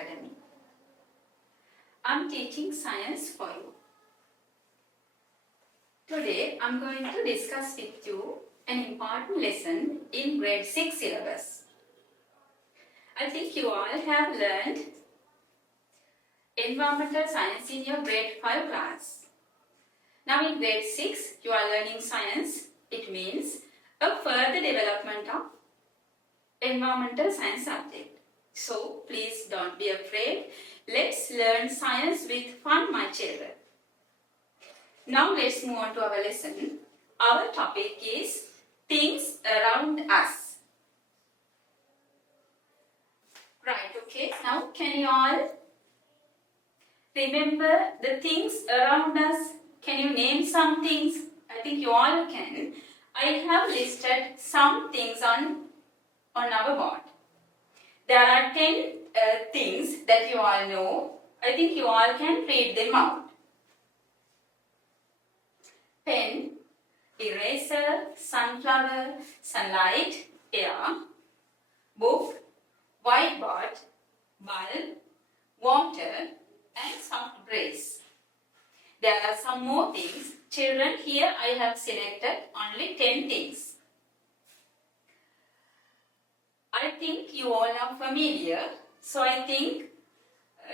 Academy. I'm teaching science for you. Today I'm going to discuss with you an important lesson in grade 6 syllabus. I think you all have learned environmental science in your grade 5 class. Now in grade 6 you are learning science. It means a further development of environmental science subject. So please don't be afraid. Let's learn science with fun, my children. Now let's move on to our lesson. Our topic is things around us. Right, okay. Now can you all remember the things around us? Can you name some things? I think you all can. I have listed some things on our board. There are 10 things that you all know. I think you all can read them out. Pen, eraser, sunflower, sunlight, air, book, whiteboard, bulb, water and soft brace. There are some more things. Children, here I have selected only 10 things. I think you all are familiar, so I think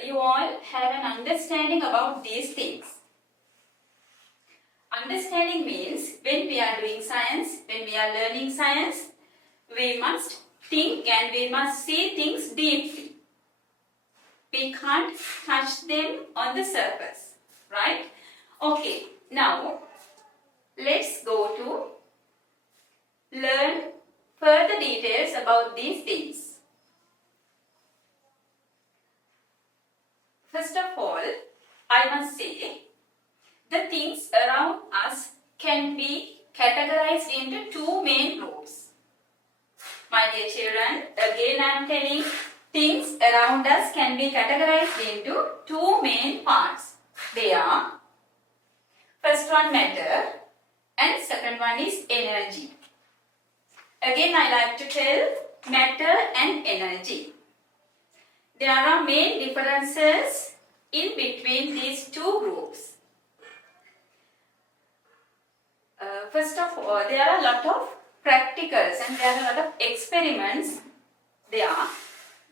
you all have an understanding about these things. Understanding means when we are doing science, when we are learning science, we must think and we must see things deeply. We can't touch them on the surface, right? Okay, now let's go to learn further details about these things. First of all, I must say the things around us can be categorized into two main groups. My dear children, again I am telling things around us can be categorized into two main parts. They are first one matter and second one is energy. Again, I like to tell matter and energy. There are main differences in between these two groups. First of all, there are a lot of practicals and there are a lot of experiments there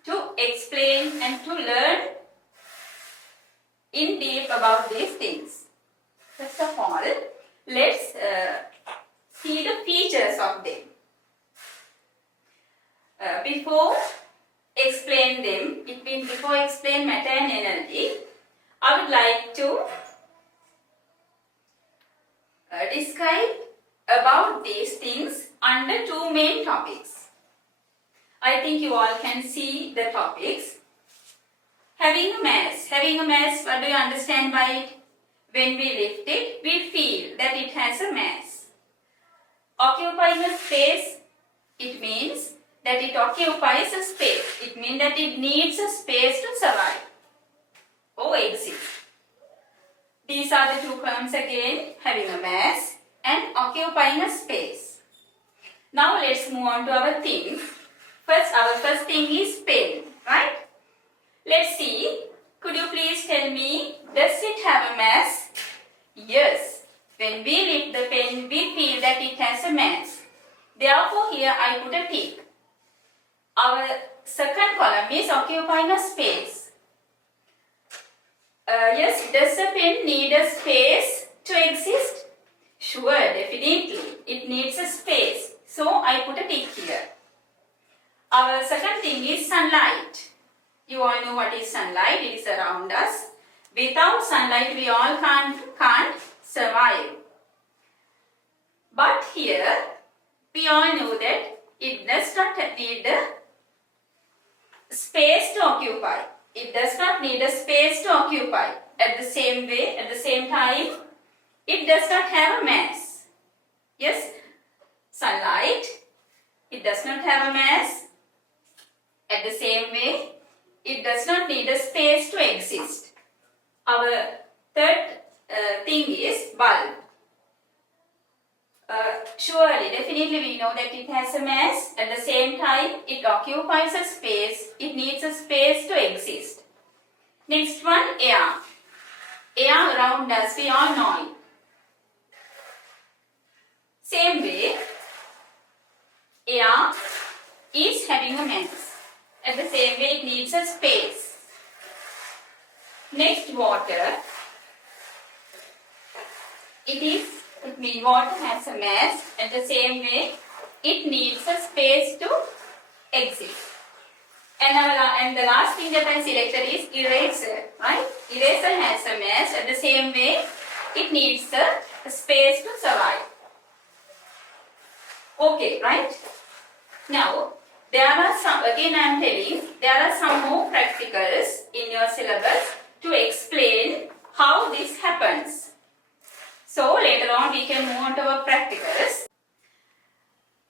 to explain and to learn in deep about these things. First of all, let's see the features of them. Before explain them, it means before explain matter and energy, I would like to describe about these things under two main topics. I think you all can see the topics. Having a mass. Having a mass, what do you understand by it? When we lift it, we feel that it has a mass. Occupying a space, it means that it occupies a space. It means that it needs a space to survive or exist. These are the two terms again, having a mass and occupying a space. Now let's move on to our things. Our first thing is pen, right? Let's see. Could you please tell me, does it have a mass? Yes. When we lift the pen, we feel that it has a mass. Therefore, here I put a tick. Our second column is occupying a space. Yes, does the pen need a space to exist? Sure, definitely. It needs a space. So, I put a tick here. Our second thing is sunlight. You all know what is sunlight. It is around us. Without sunlight, we all can't survive. But here, we all know that it does not need a space to occupy. It does not need a space to occupy. At the same time, it does not have a mass. Yes, sunlight, it does not have a mass. At the same way, it does not need a space to exist. Our third thing is bulb. Surely, definitely we know that it has a mass. At the same time, it occupies a space. It needs a space to exist. Next one, air. Air around us, we all know it. Same way, air is having a mass. At the same way, it needs a space. Next, water. It means water has a mass. At the same way, it needs a space to exist. And the last thing that I selected is eraser, right? Eraser has a mass. At the same way, it needs a space to survive. Okay, right? Now, there are some, again I am telling, there are some more practicals in your syllabus to explain how this happens. So, later on we can move on to our practicals.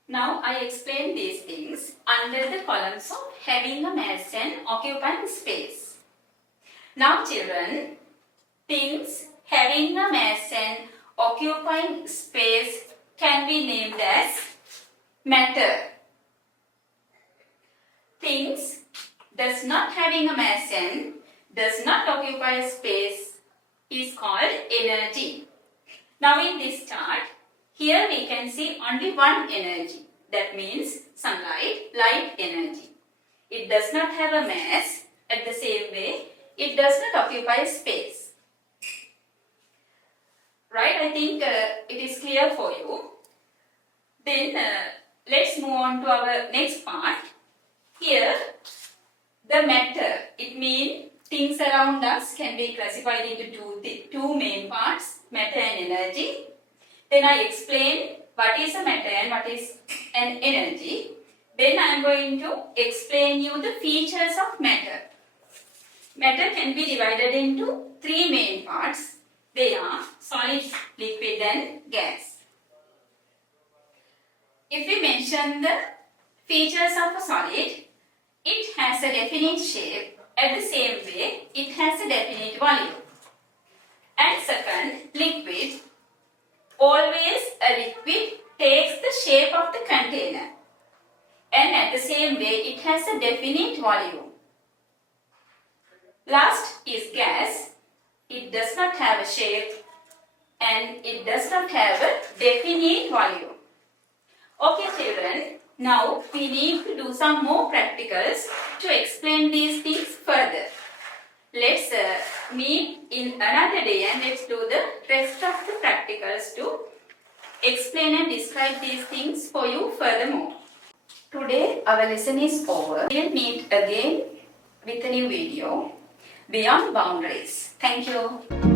Now, I explain these things under the columns of having a mass and occupying space. Now, children, things having a mass and occupying space can be named as matter. Things does not having a mass and does not occupy space is called energy. Now in this chart, here we can see only one energy. That means sunlight, light energy. It does not have a mass. At the same way, it does not occupy space. Right? I think it is clear for you. Then let's move on to our next part. Here, the matter, it means things around us can be classified into two main parts, matter and energy. Then I explain what is a matter and what is an energy. Then I am going to explain you the features of matter. Matter can be divided into three main parts. They are solid, liquid and gas. If we mention the features of a solid, it has a definite shape. At the same way, it has a definite volume. And second, liquid. Always a liquid takes the shape of the container. And at the same way, it has a definite volume. Last is gas. It does not have a shape and it does not have a definite volume. Okay, children. Now, we need to do some more practicals to explain these things further. Let's meet in another day and let's do the rest of the practicals to explain and describe these things for you furthermore. Today, our lesson is over. We will meet again with a new video, Beyond Boundaries. Thank you.